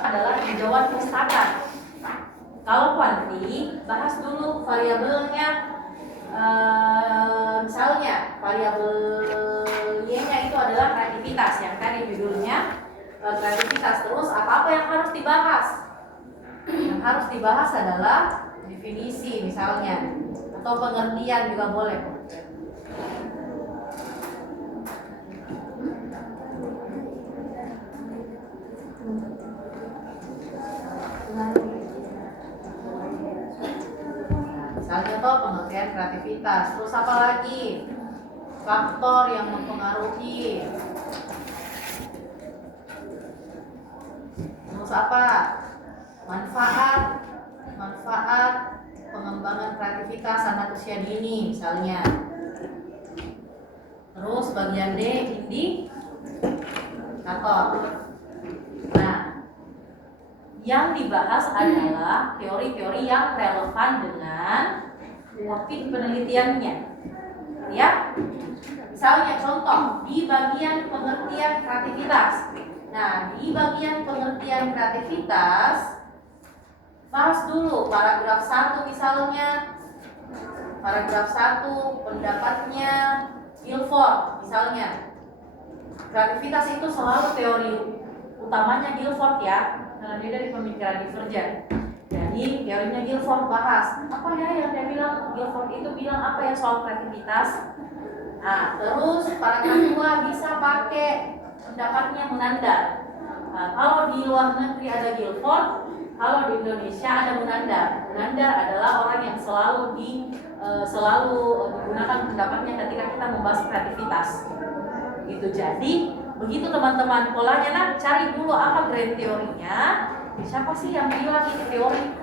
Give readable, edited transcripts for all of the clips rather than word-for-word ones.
adalah hijauan pustaka. Kalau kuanti, bahas dulu variabelnya. Misalnya variabel Y-nya itu adalah kreativitas, yang tadi judulnya kreativitas. Terus apa-apa yang harus dibahas? Yang harus dibahas adalah definisi misalnya, atau pengertian juga boleh. Misalnya toh pengertian kreativitas. Terus apa lagi? Faktor yang mempengaruhi. Terus apa? Manfaat pengembangan kreativitas anak usia dini misalnya. Terus bagian D, indikator. Nah, yang dibahas adalah teori-teori yang relevan dengan topik penelitiannya. Ya, misalnya contoh di bagian pengertian kreativitas. Nah, di bagian pengertian kreativitas, bahas dulu paragraf 1 misalnya. Paragraf 1 pendapatnya Guilford misalnya. Kreativitas itu selalu teori utamanya Guilford ya, karena dia dari pemikiran Divergent. Jadi teorinya Guilford bahas apa ya yang dia bilang. Guilford itu bilang apa ya soal kreativitas. Nah, terus paragraf 2 bisa pakai pendapatnya Munandar. Nah, kalau di luar negeri ada Guilford, kalau di Indonesia ada Munandar. Munandar adalah orang yang selalu digunakan pendapatnya ketika kita membahas kreativitas. Gitu. Jadi begitu teman-teman polanya. Nah, cari dulu apa grand teorinya. Siapa sih yang bilang ini teori?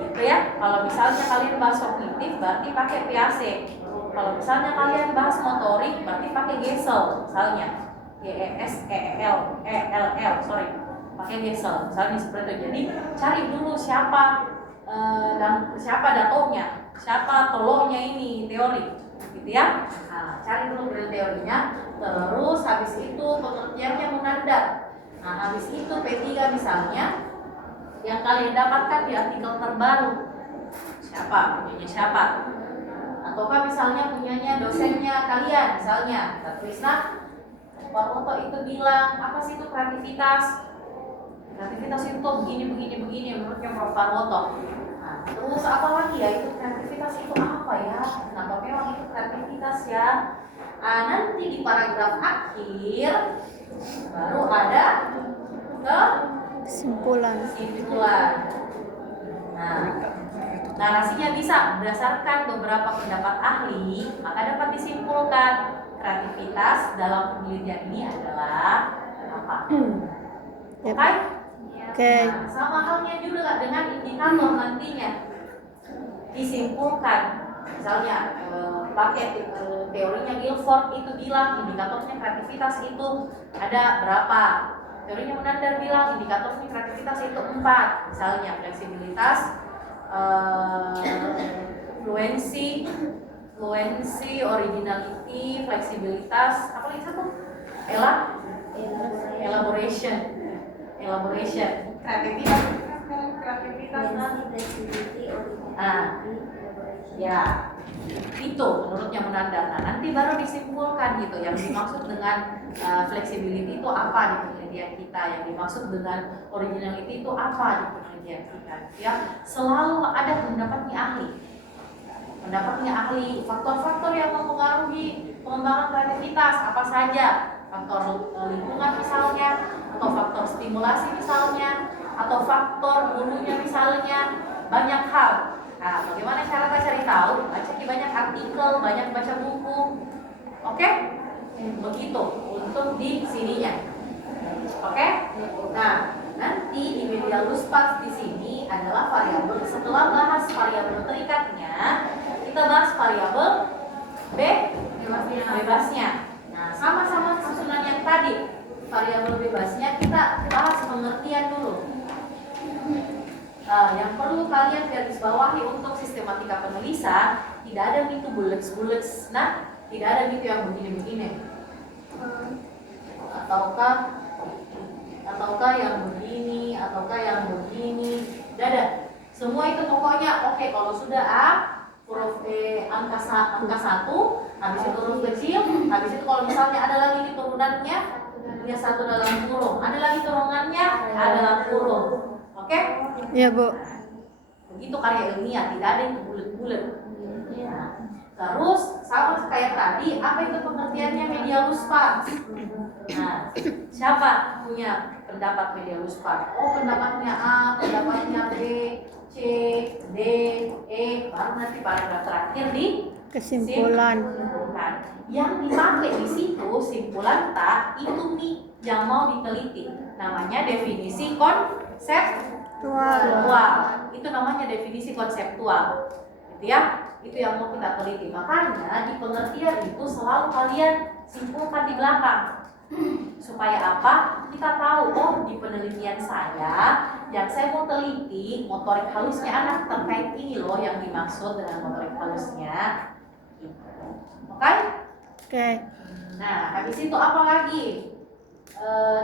Gitu ya. Kalau misalnya kalian bahas kognitif, berarti pakai PAC. Kalau misalnya kalian bahas motorik, berarti pakai Gesell misalnya. GESELL, sorry, pakai Gesell misalnya seperti itu. Jadi cari dulu siapa datonya, siapa toloknya ini teori, gitu ya. Nah, cari dulu teorinya. Terus habis itu pengertiannya Munandar. Nah, habis itu P3 misalnya yang kalian dapatkan di artikel terbaru. Punyanya siapa? Ataukah misalnya punyanya dosennya kalian, misalnya Trisna Parwoto itu bilang apa sih itu kreativitas? Kreativitas itu begini menurutnya Prof. Parwoto. Nah, terus apa lagi ya itu kreativitas itu apa ya? Kenapa memang itu kreativitas ya? Nah, nanti di paragraf akhir baru ada kesimpulan. Nah, narasinya bisa berdasarkan beberapa pendapat ahli, maka dapat disimpulkan kreativitas dalam penelitian ini adalah apa? Oke? Nah, sama halnya juga dengan indikator nantinya disimpulkan. Misalnya pakai teorinya Guilford itu bilang indikatornya kreativitas itu ada berapa? Teorinya Munandar bilang indikatornya kreativitas itu 4. Misalnya fleksibilitas, fluency, originality, fleksibilitas, apa lagi satu? Elaboration. Kreativitas ya itu menurutnya Munandar. Nah, nanti baru disimpulkan gitu yang dimaksud dengan flexibility itu apa di penelitian kita, yang dimaksud dengan originality itu apa di penelitian kita. Ya, selalu ada pendapatnya ahli, faktor-faktor yang mempengaruhi pengembangan kreativitas apa saja, faktor lingkungan misalnya, atau faktor stimulasi misalnya, atau faktor gurunya misalnya, banyak hal. Nah, bagaimana cara kita cari tahu? Baca di banyak artikel, banyak baca buku. Oke? Begitu untuk di sininya. Oke? Nah, nanti di medialus pas di sini adalah variabel. Setelah bahas variabel terikatnya, kita bahas variabel bebasnya. Nah, sama-sama susunan yang tadi. Variabel bebasnya kita bahas pengertian dulu. yang perlu kalian garis bawahi untuk sistematika penulisan, tidak ada itu bullets. Nah, tidak ada gitu yang begini-begini. Ataukah yang begini, ataukah yang begini. Tidak ada. Semua itu pokoknya oke, kalau sudah huruf angka 1, habis itu huruf kecil, habis itu kalau misalnya ada lagi ini turunannya, punya 1 dalam kurung, ada lagi turunannya, ada dalam kurung. Oke? Iya, Bu. Begitu karya ilmiah, tidak ada yang bulat-bulat. Nah, terus sama kayak tadi, apa itu pengertiannya media luspar? Nah, siapa punya pendapat media luspar? Oh, pendapatnya A, pendapatnya B, C, D, E, baru nanti paragraf terakhir di Kesimpulan. Yang dipakai di situ simpulan tak itu nih yang mau diteliti. Namanya definisi konseptual. Itu namanya definisi konseptual. Gitu ya. Itu yang mau kita teliti. Makanya di pengertian itu selalu kalian simpulkan di belakang. Supaya apa? Kita tahu, oh di penelitian saya yang saya mau teliti motorik halusnya anak terkait ini loh yang dimaksud dengan motorik halusnya. Oke? Nah, habis itu apa lagi?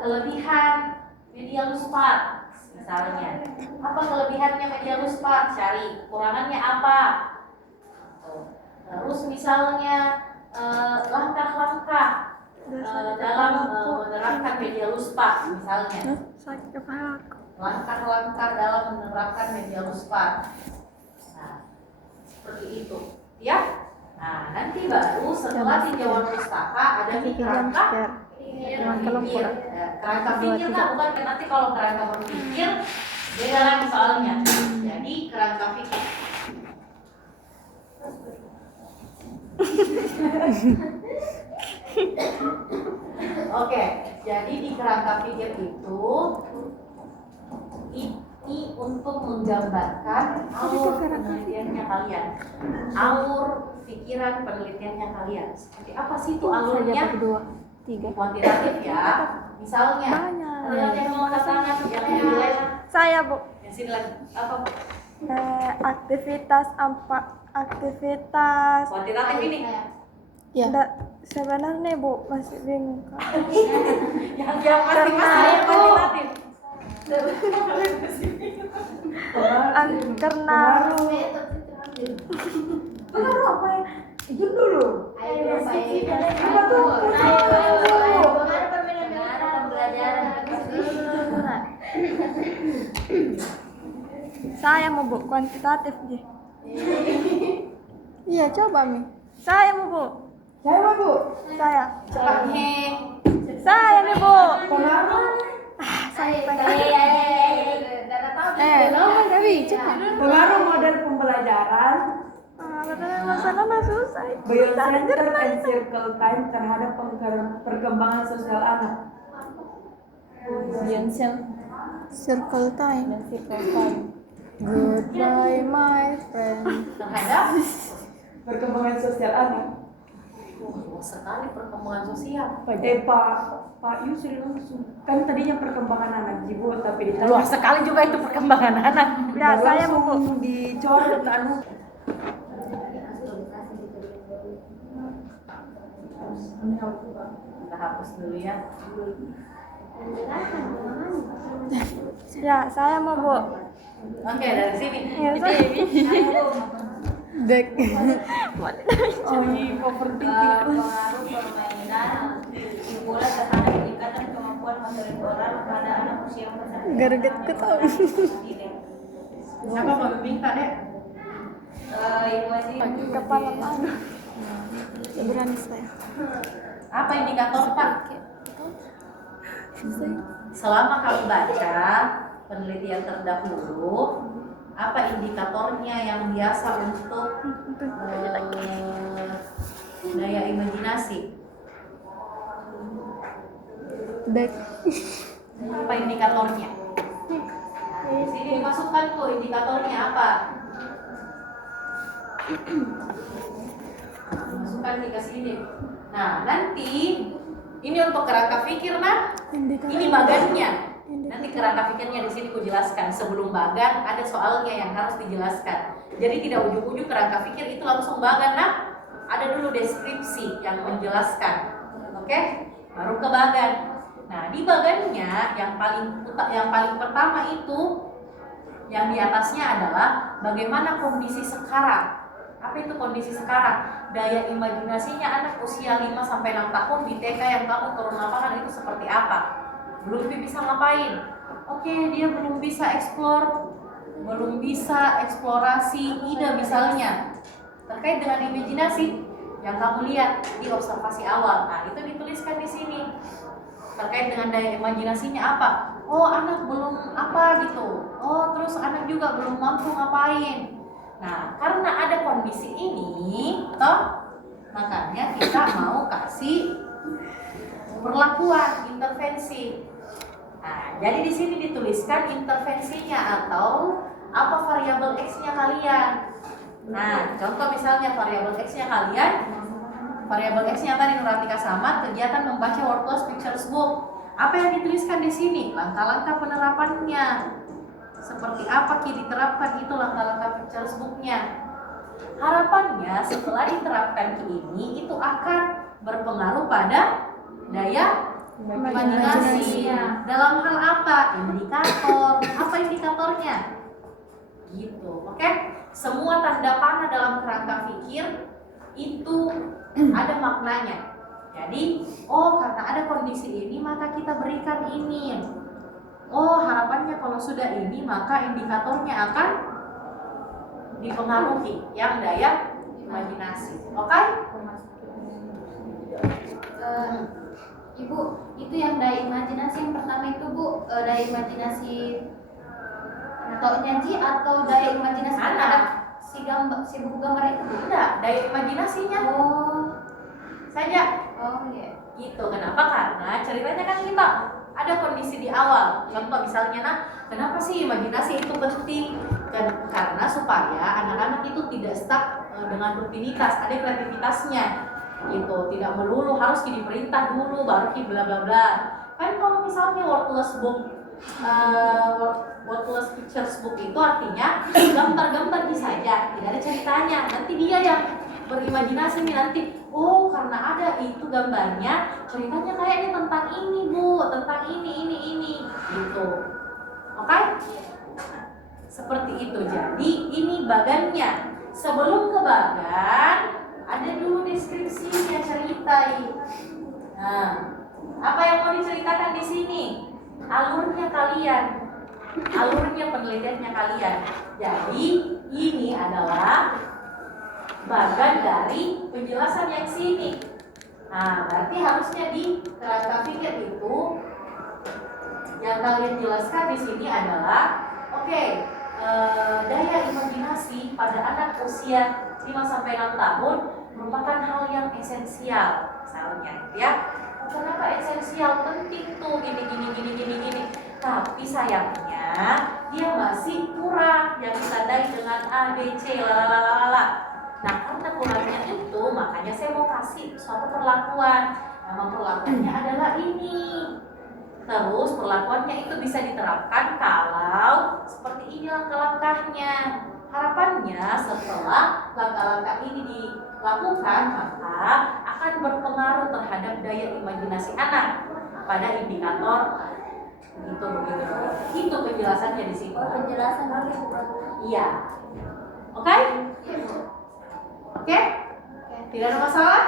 Kelebihan media luspar misalnya. Apa kelebihannya media luspar? Cari. Kurangannya apa? Terus misalnya langkah-langkah dalam menerapkan media luspar misalnya. Langkah-langkah dalam menerapkan media luspar. Nah, seperti itu, ya. Nah, nanti baru setelah tinjauan pustaka ada kerangka pikir. Kerangka pikir kan bukan nanti kalau kerangka berpikir beda lagi soalnya. Jadi kerangka pikir. Oke, jadi di kerangka pikir itu ini untuk menggambarkan alur penelitiannya kalian, alur pikiran penelitiannya kalian. Seperti apa sih itu alurnya? Kuantitatif ya. Misalnya, kalian yang mau angkat tangan, yang nilai. Saya, Bu. Yang sini lagi. Apa, Bu? Aktivitas Kuantitatif ini. Ya. Sebenarnya, Bu, masih bingung. Yang masing-masing kuantitatif. Karena pengaruh apa ya? Itu dulu. Apa tuh? saya mau, Bu, kuantitatif aja. Iya, coba, Mi. Saya mau, Bu. Saya. Saya nih, Bu. Saya Pengaruh model pembelajaran, masalah susah. beyond center and circle time terhadap perkembangan sosial anak. Circle time. Goodbye, my friend. Terhadap Perkembangan sosial anak. luas sekali perkembangan sosial. Pak Yusri langsung. Kan tadinya perkembangan anak jiwa, tapi ditanya Luas sekali juga itu perkembangan anak. Ya, saya mau, Bu. langsung dicoret anu. Kita hapus dulu ya. Ya, saya mau, Bu. Oke, dari sini. Ya, Dek. Oh, ini properti. Pengaruh permainan dimulai terhadap peningkatan kemampuan motorik oral pada anak usia masa Gerget ketau. Siapa mau minta, Dek? Kepala padu. Berani saya. Apa indikator, Pak? Selama kamu baca penelitian terdahulu, apa indikatornya yang biasa untuk daya imajinasi? Dek. Apa indikatornya? Di sini dimasukkan tuh indikatornya apa? Masukkan nih ke sini. Nah, nanti ini untuk kerangka pikir, nah. Ini bagannya. Nanti kerangka pikirnya di sini ku jelaskan. Sebelum bagan ada soalnya yang harus dijelaskan. Jadi tidak ujuk-ujuk kerangka pikir itu langsung bagan. Nah, ada dulu deskripsi yang menjelaskan. Oke? Baru ke bagan. Nah, di bagannya yang paling pertama itu yang di atasnya adalah bagaimana kondisi sekarang. Apa itu kondisi sekarang? Daya imajinasinya anak usia 5 sampai 6 tahun di TK yang kamu turun lapangan itu seperti apa? Belum bisa ngapain? Oke, dia belum bisa eksplor, belum bisa eksplorasi ide misalnya. Terkait dengan imajinasi yang kamu lihat di observasi awal. Nah, itu dituliskan di sini. Terkait dengan daya imajinasinya apa? Oh, anak belum apa gitu. Oh, terus anak juga belum mampu ngapain. Nah, karena ada kondisi ini, toh, makanya kita mau kasih perlakuan intervensi. Nah, jadi di sini dituliskan intervensinya atau apa variabel X-nya kalian. Nah, contoh misalnya variabel X-nya kalian, variabel X-nya tadi Nuratika Samad, kegiatan membaca Word Plus Pictures Book. Apa yang dituliskan di sini? Langkah-langkah penerapannya. Seperti apa diterapkan itu langkah-langkah Pictures Book-nya. Harapannya setelah diterapkan ini itu akan berpengaruh pada daya imajinasi. Dalam hal apa? Indikator. Apa indikatornya? Gitu, oke? Semua tanda panah dalam kerangka pikir itu ada maknanya. Jadi, oh karena ada kondisi ini maka kita berikan ini. Oh harapannya kalau sudah ini maka indikatornya akan dipengaruhi yang daya imajinasi. Oke? Ibu, itu yang daya imajinasi yang pertama itu Bu, daya imajinasi atau nyaji atau daya imajinasi Anak. si buku gambar itu Bu? Enggak, daya imajinasinya saja. Oh iya. Gitu. Kenapa? Karena ceritanya kan kita ada kondisi di awal. Contoh misalnya, nah, kenapa sih imajinasi itu penting? Karena supaya anak-anak itu tidak stuck dengan rutinitas, ada kreativitasnya. Gitu. Tidak melulu harus diperintah dulu baru bla bla bla. Kan kalau misalnya wordless book, wordless pictures book itu artinya gambar-gambar saja, tidak ada ceritanya. Nanti dia yang berimajinasi nih nanti, oh karena ada itu gambarnya, ceritanya kayaknya tentang ini Bu, tentang ini gitu. Oke? Seperti itu. Jadi ini bagannya. Sebelum ke bagan ada dulu deskripsinya, ceritai. Nah, apa yang mau diceritakan di sini? Alurnya kalian, alurnya penelitiannya kalian. Jadi ini adalah bagan dari penjelasan yang sini. Nah, berarti harusnya di kerangka pikir itu yang kalian jelaskan di sini adalah daya imajinasi pada anak usia 5-6 tahun merupakan hal yang esensial, misalnya, ya. Kenapa esensial? Penting tuh gini. Tapi sayangnya dia masih kurang yang ditandai dengan A, B, C, lalalala. Nah, karena kurangnya itu, makanya saya mau kasih suatu perlakuan. Nama perlakuannya adalah ini. Terus perlakuannya itu bisa diterapkan kalau seperti ini langkah-langkahnya. Harapannya setelah langkah-langkah ini dilakukan, maka akan berpengaruh terhadap daya imajinasi anak pada indikator begitu. Itu penjelasannya di sini. Penjelasan lagi Bu. Iya. Oke? Oke? Tidak ada masalah?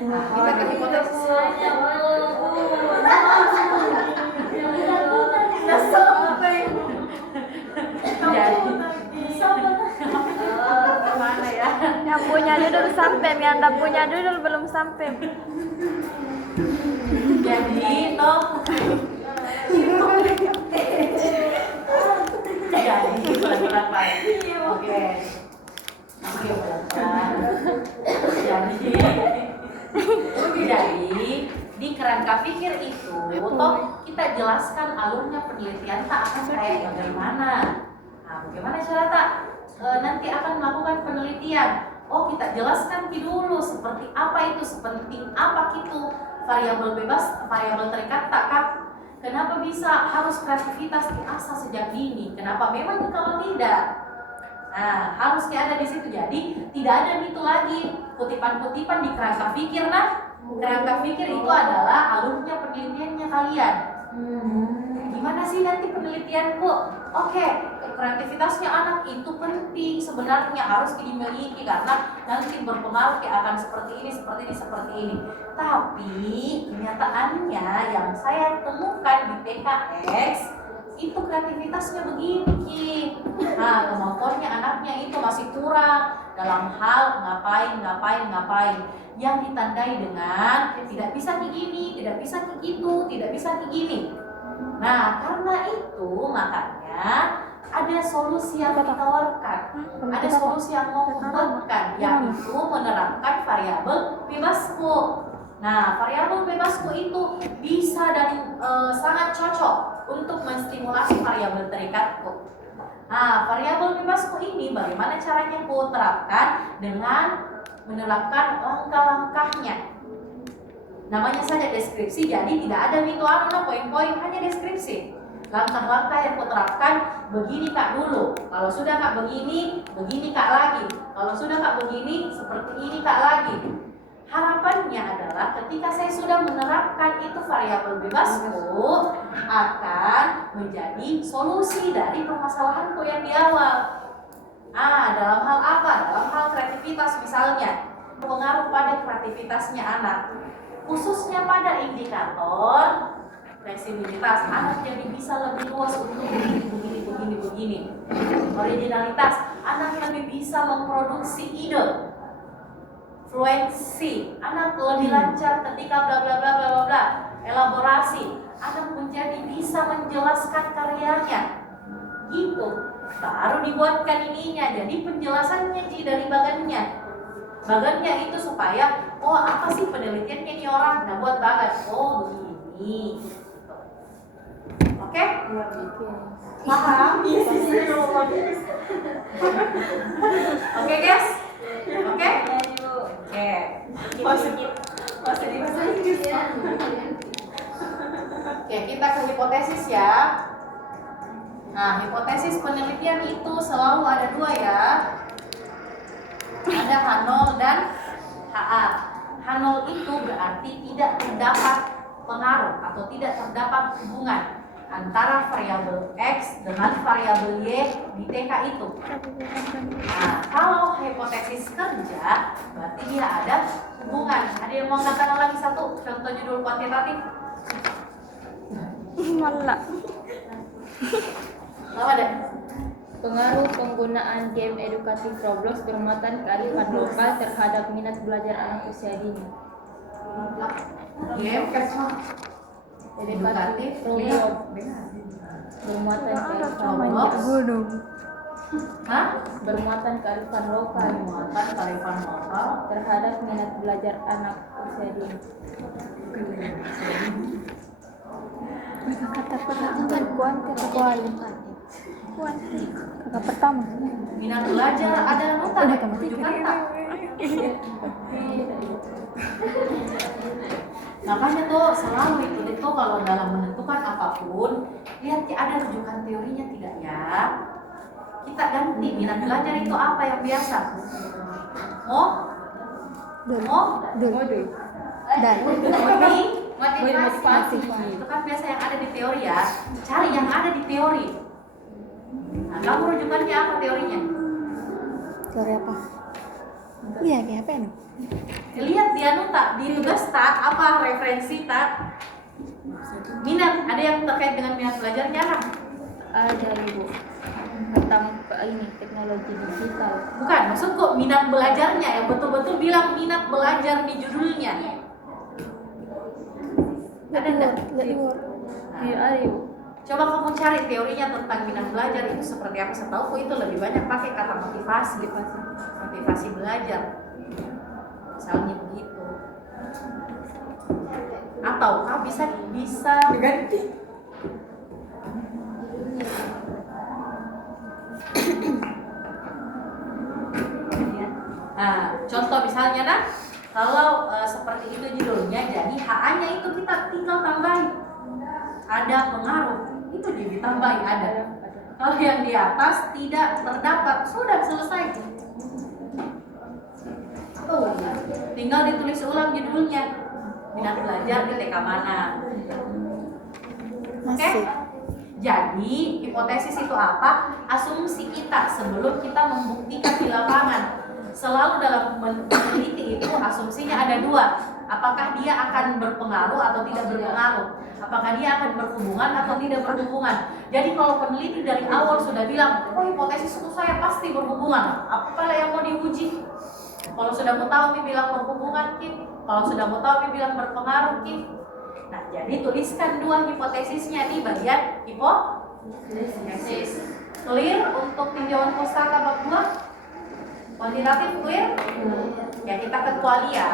Nah, kita ke hipotesis. Gimana ya? Yang punya dudul sampai, yang tidak punya dudul belum sampai. Jadi toh jadi pelan-pelan lagi. Oke. Jadi di kerangka pikir itu toh kita jelaskan alurnya penelitian tak akan kayak bagaimana. Nah, bagaimana cara tak nanti akan melakukan penelitian? Oh, kita jelaskan dulu seperti apa itu, sepenting apa itu variabel bebas, variabel terikat tak kah? Kenapa bisa harus kreativitas diasah sejak dini? Kenapa memang kalau tidak? Nah, harusnya ada di situ. Jadi tidak ada itu lagi kutipan-kutipan di kerangka pikir. Nah, kerangka pikir itu adalah alurnya penelitiannya kalian. Gimana sih nanti penelitianku? Oke, kreativitasnya anak itu penting sebenarnya, harus dimiliki karena nanti berpengaruh akan seperti ini. Tapi kenyataannya yang saya temukan di PKX itu kreativitasnya begini. Nah, kemampuannya anaknya itu masih kurang dalam hal ngapain. Yang ditandai dengan tidak bisa kayak gini, tidak bisa kayak gitu, tidak bisa kayak gini. Nah, karena itu makanya ada solusi yang ditawarkan, ada solusi yang mau dibuatkan, yaitu menerapkan variabel bebasku. Nah, variabel bebasku itu bisa dan sangat cocok untuk menstimulasi variabel terikatku. Nah, variabel bebasku ini bagaimana caranya ku terapkan dengan menerapkan langkah-langkahnya. Namanya saja deskripsi, jadi tidak ada poin-poin, hanya deskripsi. Langkah-langkah yang kuterapkan, begini kak dulu. Kalau sudah kak begini kak lagi. Kalau sudah kak begini, seperti ini kak lagi. Harapannya adalah ketika saya sudah menerapkan itu variabel bebasku akan menjadi solusi dari permasalahanku yang di awal. Dalam hal apa? Dalam hal kreativitas misalnya, pengaruh pada kreativitasnya anak. Khususnya pada indikator fleksibilitas, anak jadi bisa lebih luas untuk begini. Originalitas, anak lebih bisa memproduksi ide. Fluensi, anak lebih lancar ketika bla bla bla bla bla bla. Elaborasi, anak menjadi bisa menjelaskan karyanya. Gitu. Baru dibuatkan ininya, jadi penjelasannya dari bagannya itu supaya apa sih penelitiannya nih orang, nah buat bagan begini. Oke? Paham? Oke guys? Oke? Oke. Oke, kita ke hipotesis ya. Nah, hipotesis penelitian itu selalu ada dua ya. Ada H0 dan HA. H0 itu berarti tidak terdapat pengaruh atau tidak terdapat hubungan antara variabel X dengan variabel Y di TK itu. Nah, kalau hipotesis kerja berarti dia ada hubungan. Ada yang mau katakan lagi satu contoh judul kuantitatif? Malah. Apa deh? Pengaruh penggunaan game edukatif Roblox bermuatan kearifan lokal terhadap minat belajar anak usia dini. Game edukatif Roblox bermuatan kearifan Roblox. Hah? bermuatan kearifan lokal terhadap minat belajar anak usia dini. Kata pertama kan kakak pertama. Minat belajar ada nota rujukan tak? Makanya tuh selalu itu kalau dalam menentukan apapun lihat ada rujukan teorinya tidak ya. Kita ganti minat belajar itu apa yang biasa? Motivasi. Itu kan biasa yang ada di teori ya. Cari yang ada di teori. Nah, kamu rujukannya apa teorinya? Teori apa? Iya, kayak apa nih? Lihat di di tugas tak apa referensi tak minat, ada yang terkait dengan minat belajarnya kan? Ada Ibu tentang teknologi digital. Bukan, maksudku minat belajarnya yang betul-betul bilang minat belajar di judulnya. Ada enggak? Iya, ada Ibu. Coba kamu cari teorinya tentang minat belajar itu seperti apa. Setahuku itu lebih banyak pakai kata motivasi belajar. Misalnya begitu. Atau bisa diganti. Nah, contoh misalnya kalau seperti itu judulnya, jadi HA-nya itu kita tinggal tambahin. ada pengaruh. Itu dia ditambahin ada. Kalau yang di atas tidak terdapat, sudah selesai. Tuh, tinggal ditulis ulang judulnya. Minat belajar di TK mana. Oke? Jadi, hipotesis itu apa? Asumsi kita sebelum kita membuktikan di lapangan. Selalu dalam meneliti itu asumsinya ada dua. Apakah dia akan berpengaruh atau tidak berpengaruh? Apakah dia akan berhubungan atau tidak berhubungan? Jadi kalau peneliti dari awal sudah bilang, oh hipotesis itu saya pasti berhubungan, apalah yang mau diuji? Kalau sudah mau tahu nih bilang berhubungan, Kit. Kalau sudah mau tahu nih bilang berpengaruh, Kit. Nah, jadi tuliskan dua hipotesisnya di bagian hipotesis. Clear untuk tinjauan pustaka bab 2? Kuantitatif clear? Ya kita kecuali ya.